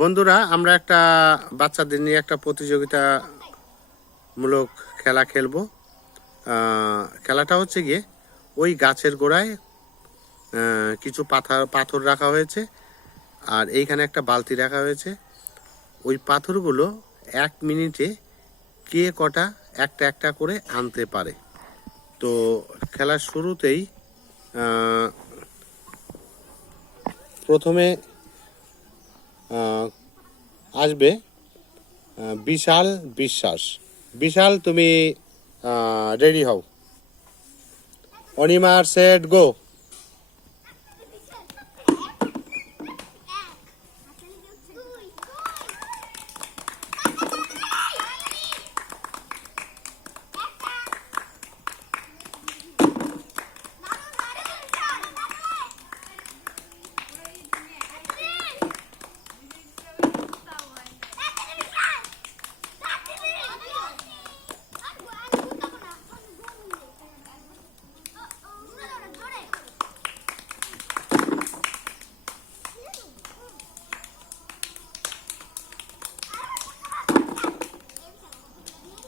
বন্ধুরা, আমরা একটা বাচ্চাদের নিয়ে একটা প্রতিযোগিতামূলক খেলা খেলবো। খেলাটা হচ্ছে গিয়ে ওই গাছের গোড়ায় কিছু পাথর রাখা হয়েছে, আর এইখানে একটা বালতি রাখা হয়েছে। ওই পাথরগুলো 1 মিনিটে কে কটা একটা একটা করে আনতে পারে। তো খেলার শুরুতেই প্রথমে আসবে বিশাল বিশ্বাস। বিশাল, তুমি রেডি হও। অনিমার সেট গো।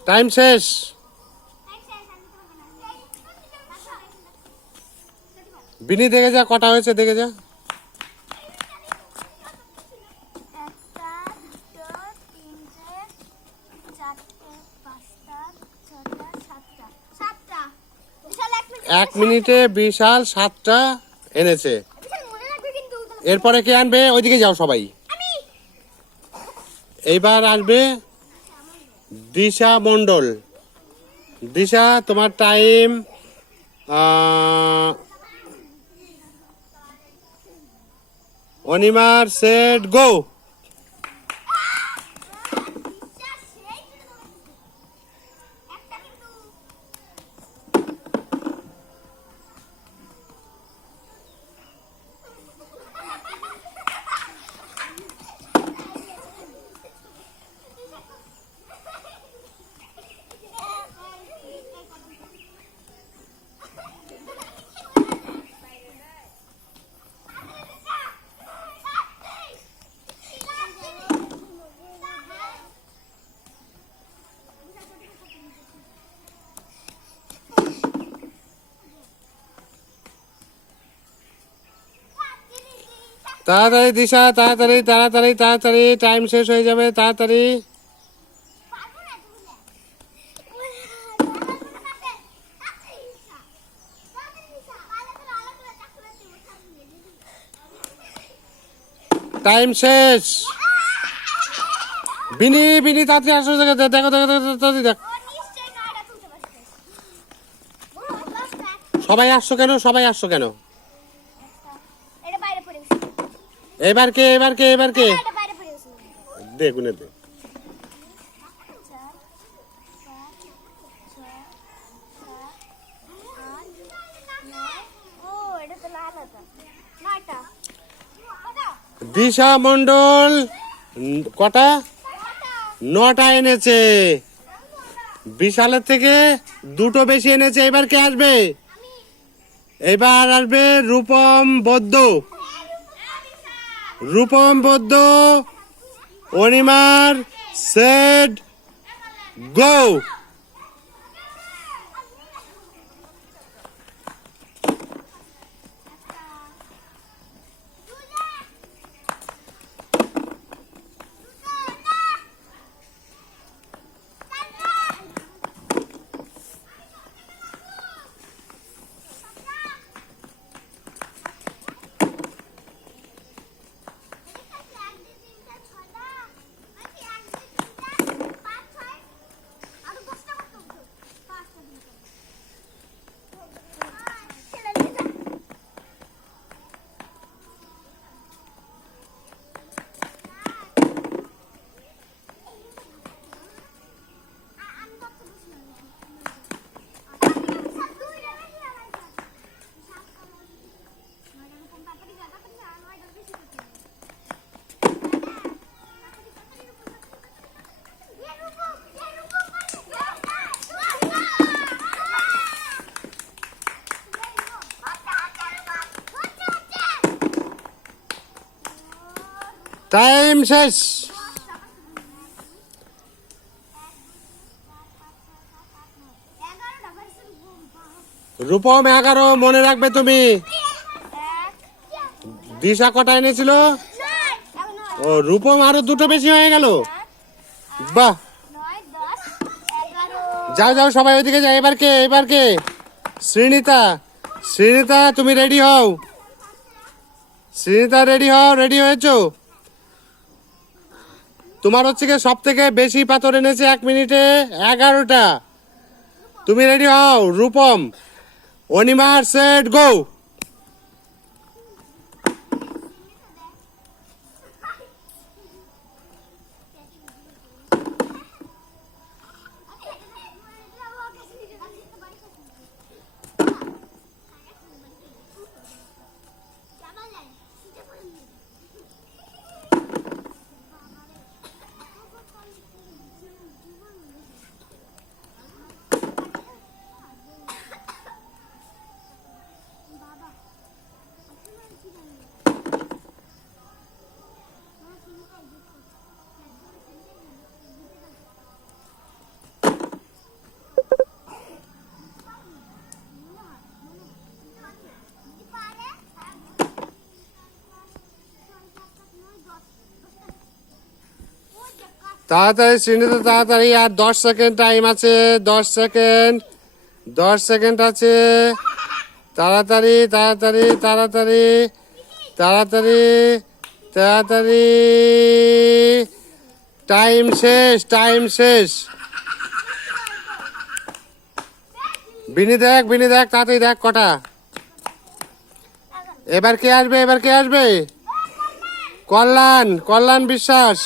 টাইম শেষ। বিনি, দেখে যা কটা হয়েছে, দেখে যা। এক মিনিটে বিশাল 7টা এনেছে। এরপরে কে আনবে? ওইদিকে যাও সবাই। এইবার আসবে দিশা মণ্ডল। দিশা, তোমার টাইম অনিমার সেট গো। তাড়াতাড়ি দিশা, তাড়াতাড়ি তাড়াতাড়ি তাড়াতাড়ি, টাইম শেষ হয়ে যাবে, তাড়াতাড়ি। টাইম শেষ। বিনি, বিনি তাড়াতাড়ি আসো, দেখো দেখো দেখো, তাড়াতাড়ি দেখ। সবাই আসছো কেন? সবাই আসছো কেন? এবার কে? এবার কে? এবার কে? দে, গুনে দে। দিশা মণ্ডল কটা? 9টা এনেছে। বিশালের থেকে 2টো বেশি এনেছে। এবার কে আসবে? এবার আসবে রূপম বৌদ্ধ। রূপম বৌদ্ধ, অনিমার সেট গো। টাইম শেষ। রূপম 11 মনে রাখবে তুমি। দিশা কটা এনেছিল? ও রূপম আরো দুটো বেশি হয়ে গেল। বাহ, যাও যাও সবাই ওইদিকে যাও। এবার কে? শ্রীনিতা। শ্রীনিতা তুমি রেডি হও। শ্রীনিতা রেডি হও। রেডি হয়েছো? তোমার হচ্ছে গিয়ে সব থেকে বেশি পাথর এনেছে 1 মিনিটে 11টা। তুমি রেডি হও। রূপম, অনিমার, সেট, গো। তাড়াতাড়ি শ্রীনিতা, তাড়াতাড়ি। আর 10 সেকেন্ড টাইম আছে। 10 সেকেন্ড, 10 সেকেন্ড আছে। তাড়াতাড়ি তাড়াতাড়ি তাড়াতাড়ি তাড়াতাড়ি তাড়াতাড়ি। টাইম শেষ, টাইম শেষ। বিনি দেখ, বিনি দেখ, তাড়াতাড়ি দেখ কটা। এবার কে আসবে? এবার কে আসবে? কল্যাণ, কল্যাণ বিশ্বাস।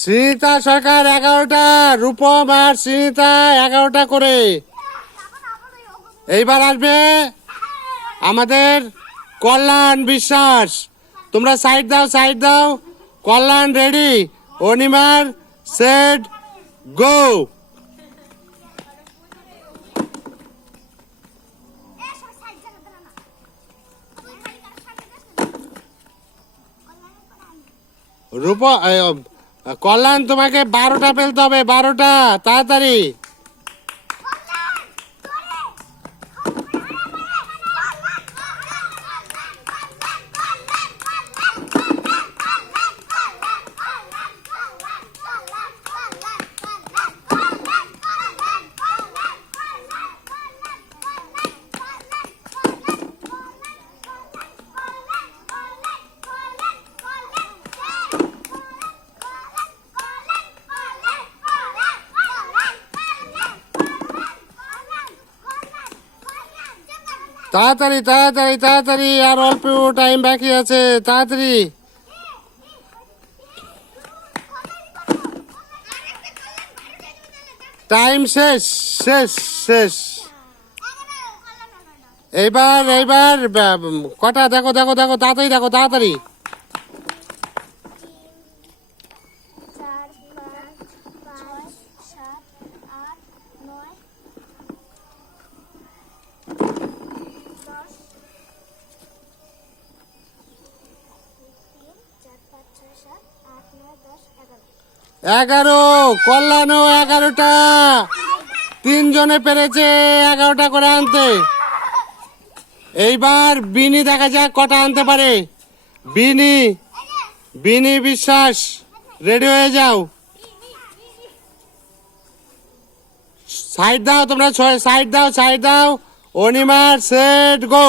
শ্রীনিতা সরকার 11টা। রূপম আর শ্রীনিতা 11টা করে। এইবার আসবে আমাদের কল্যাণ বিশ্বাস। তোমরা সাইড দাও, সাইড দাও। কল্যাণ রেডি। অনিমার, সেট, গো। রূপ কল্যাণ, তোমাকে 12টা ফেলতে হবে। 12টা, তাড়াতাড়ি। তাড়াতাড়ি তাড়াতাড়ি তাড়াতাড়ি, আর অল্প টাইম বাকি আছে। তাড়াতাড়ি। টাইম শেষ, শেষ, শেষ। এইবার এইবার কটা দেখো, দেখো, দেখো, তাড়াতাড়ি দেখো, তাড়াতাড়ি। 11। কল্যাণও 11টা। 3 জনে পেরেছে 11টা করে আনতে। এইবার বিনি দেখা যাক কটা আনতে পারে। বিনি, বিনি বিশ্বাস, রেডি হয়ে যাও। সাইড দাও তোমরা, সাইড দাও, সাইড দাও। অনিমার, সেট, গো।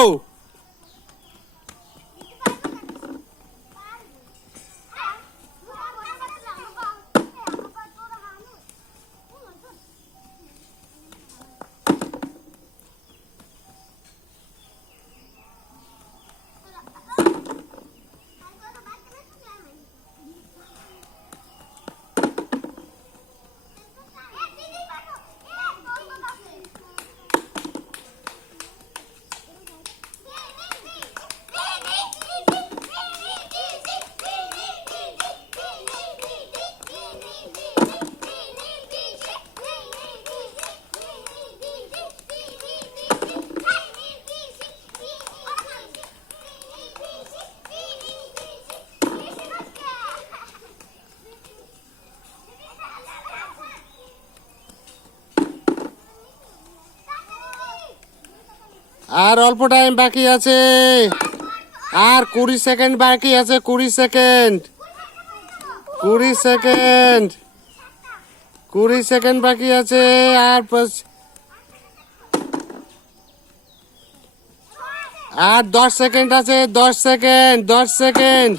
আর অল্প টাইম বাকি আছে, আর 20 সেকেন্ড বাকি আছে, 20 সেকেন্ড, 20 সেকেন্ড, 20 সেকেন্ড বাকি আছে। আর আর 10 সেকেন্ড আছে, 10 second, 10 second,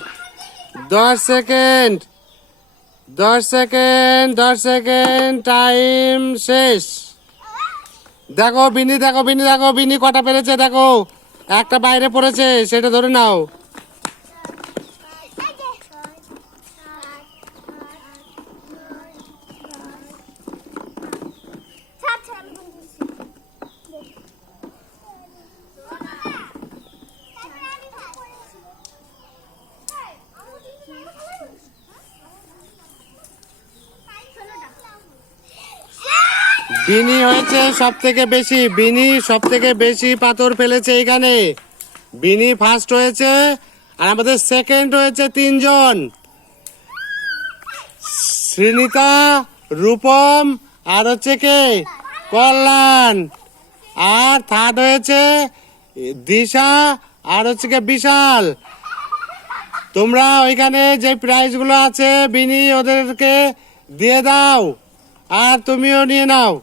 10 second, 10 second, 10 second, time শেষ। দেখো বিনি, দেখো বিনি, দেখো বিনি কটা পেরেছে, দেখো একটা বাইরে পড়েছে, সেটা ধরে নাও। বিনি হয়েছে সব থেকে বেশি, বিনি সব থেকে বেশি পাথর ফেলেছে এখানে। বিনি ফার্স্ট হয়েছে, আর আমাদের সেকেন্ড হয়েছে 3 জন, শ্রীনিতা, রূপম, আর হচ্ছে কে, কল্যাণ। আর থার্ড হয়েছে দিশা, আর হচ্ছে কে বিশাল। তোমরা ওইখানে যে প্রাইজগুলো আছে বিনি ওদেরকে দিয়ে দাও, আর তুমিও নিয়ে নাও।